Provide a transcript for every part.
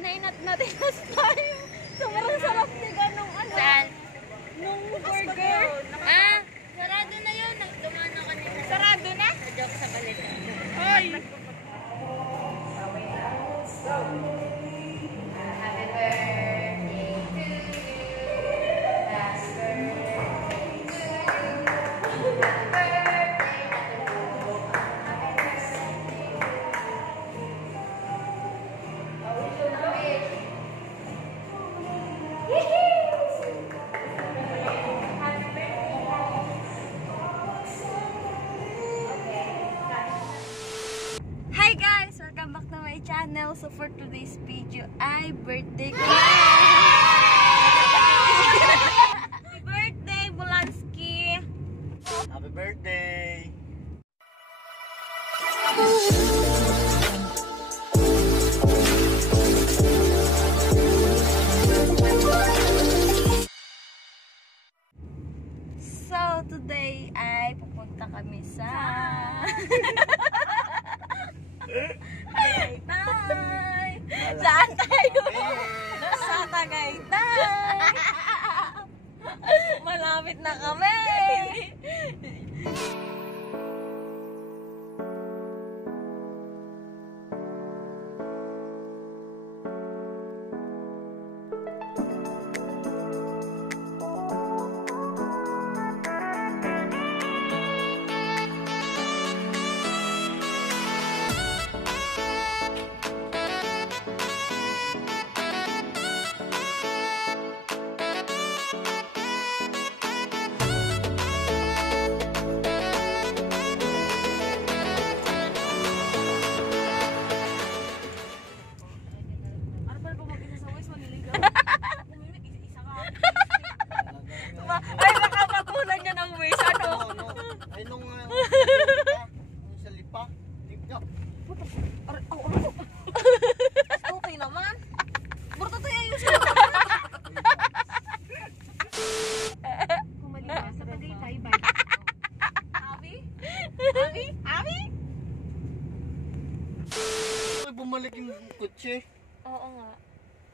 kinainat natin last time. Sobrang sarap niya nung ano. Saan? Nung burger. Ah, sarado na yun. Nagdumaan ako kanina. Sarado na? Na-joke sa balita. Ay! Happy birthday to you. Happy birthday to you. Happy birthday. Hi guys! Welcome back to my channel. So for today's video ay birthday ko. Happy birthday, Bulansky! Happy birthday! So today ay pupunta kami sa Tagaytay. Saan tayo? Sa Tagaytay. Malapit na kami. Ay, nakapatulan niya ng waist. Ano? Ay, nung sa lipa. Okay naman. Burto to yung ayusin mo. Kumaliwa sa Tagaytay bike. Abi? Abi? Abi? Ay, bumalik yung kutse. Oo nga.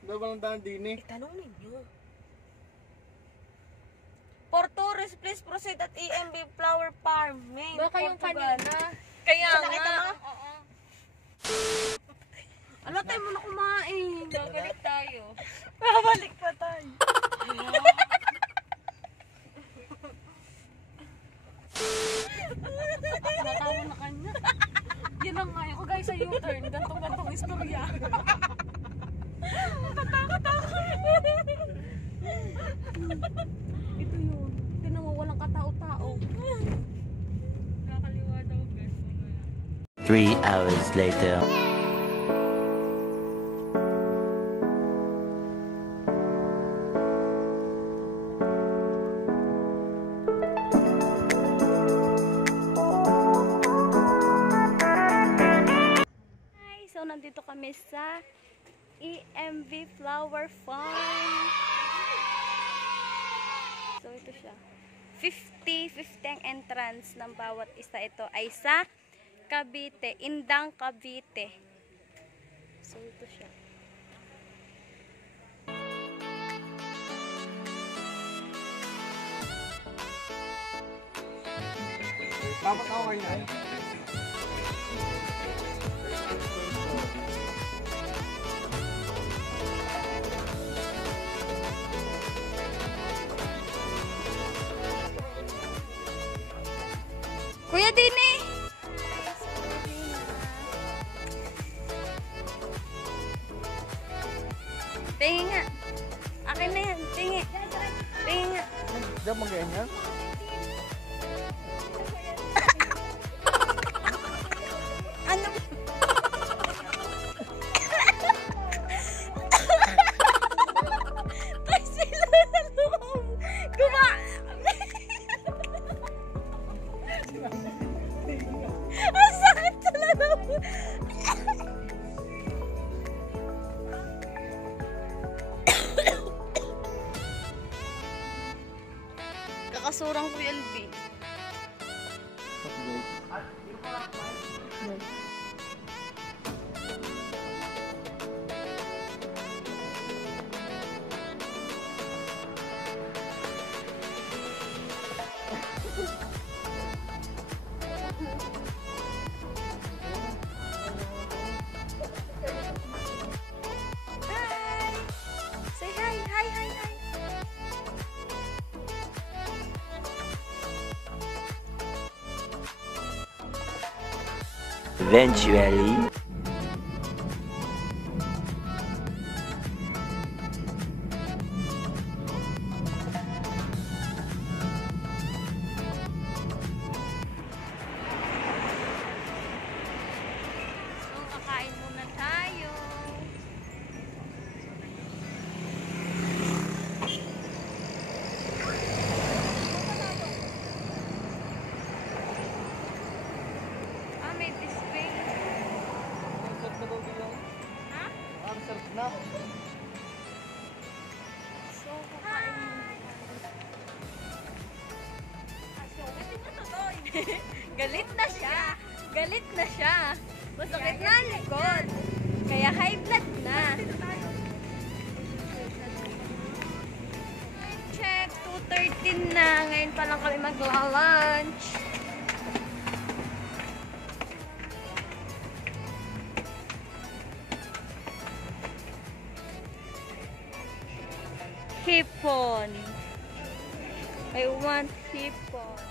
Dabalang daan din eh. Itanong ninyo. For tourists, please proceed at EMB Flower Farm, Maine, Baka yung Portugal. kanina. Kaya Sa nga. nakita mo? Oo. Ano tayo mo na kumain? Babalik tayo. Babalik pa tayo. Natawa na kanya. Yan lang nga yung guys sa U-turn. Gantong-gantong istorya. Natakot ako. Ito yun. Tinan mo, walang katao-tao. Nakakaliwa daw guys. 3 hours later. Hi, so nandito kami sa EMV Flower Farm. So ito siya. 50 ang entrance ng bawat isa. Ito ay sa Cavite, Indang Cavite. So ito siya. Dapat ako kayo na. Kuya Dini! Tingin nga. Akin na yan. Tingin. Tingin nga. Diyan mag-ganyan? Ano? Ay, sila na loob. Ang sakit talaga. Kakasurang Kuya LB. Eventually. So, kakain muna tayo. Ah, may display. Sarap na daw bilang. Ha? Ang sarap na. So, kakain muna. Galit na siya. Galit na siya. Masakit na ang likod. Kaya high blood na. Check, 2:13 na. Ngayon pa lang kami magla-lunch. Hipon. I want hipon.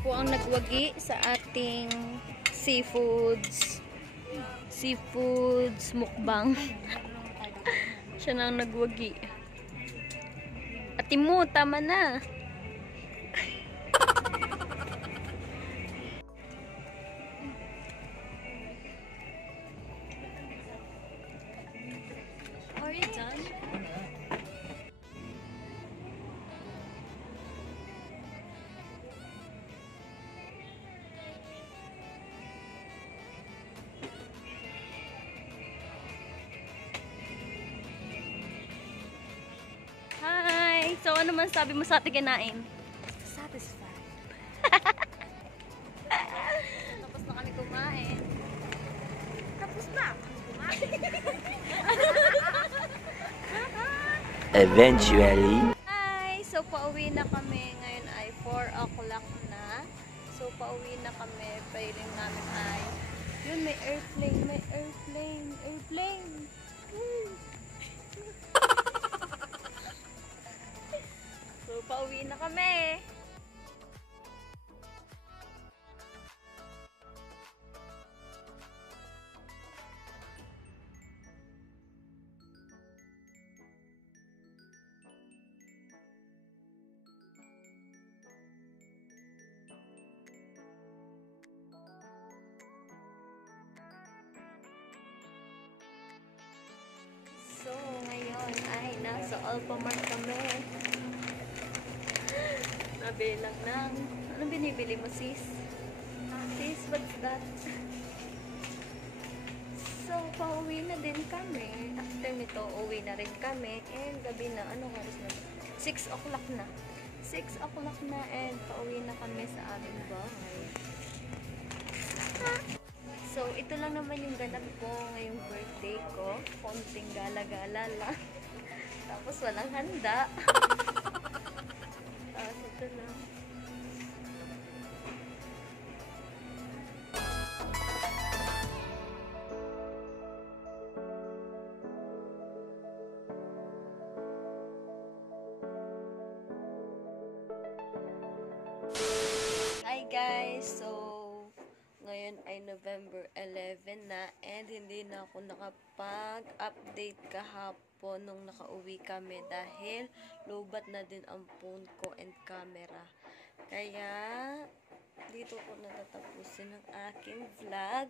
Po ang nagwagi sa ating seafoods mukbang. Siya na ang nagwagi. Ate mo, tama na. Are you done? Hi! So, ano man sabi mo sa ating kinain? Satisfied. Tapos na kami kumain. Tapos na kami kumain. Eventually. Hi! So, pauwi na kami. Ngayon ay 4 o'clock na. So, pauwi na kami. Pailing namin ay... Yun, may airplane. May airplane. Airplane! So, pauwi na kami. So, ngayon ay nasa Alphamart kami. Nabili lang ng... Anong binibili mo, sis? Sis, what's that? So, pauwi na din kami. After nito, uwi na rin kami. And gabi na, anong oras na? 6 o'clock na. 6 o'clock na and pauwi na kami sa aming bahay. So, ito lang naman yung ganap ko ngayong birthday ko. Konting gala-gala lang. Tapos walang handa. Tapos ito lang. Hi guys! So, ngayon ay November 11 na and hindi na ako nakapag-update kahapon nung nakauwi kami dahil lobat na din ang phone ko and camera. Kaya, dito ko natatapusin ang aking vlog.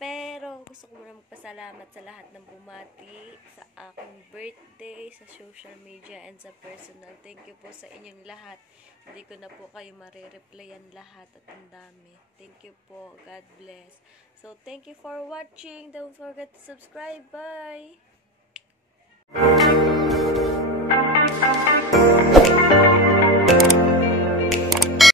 Pero, gusto ko muna magpasalamat sa lahat ng bumati sa aking birthday, sa social media, and sa personal. Thank you po sa inyong lahat. Hindi ko na po kayo marireplyan lahat at ang dami. Thank you po. God bless. So, thank you for watching. Don't forget to subscribe. Bye!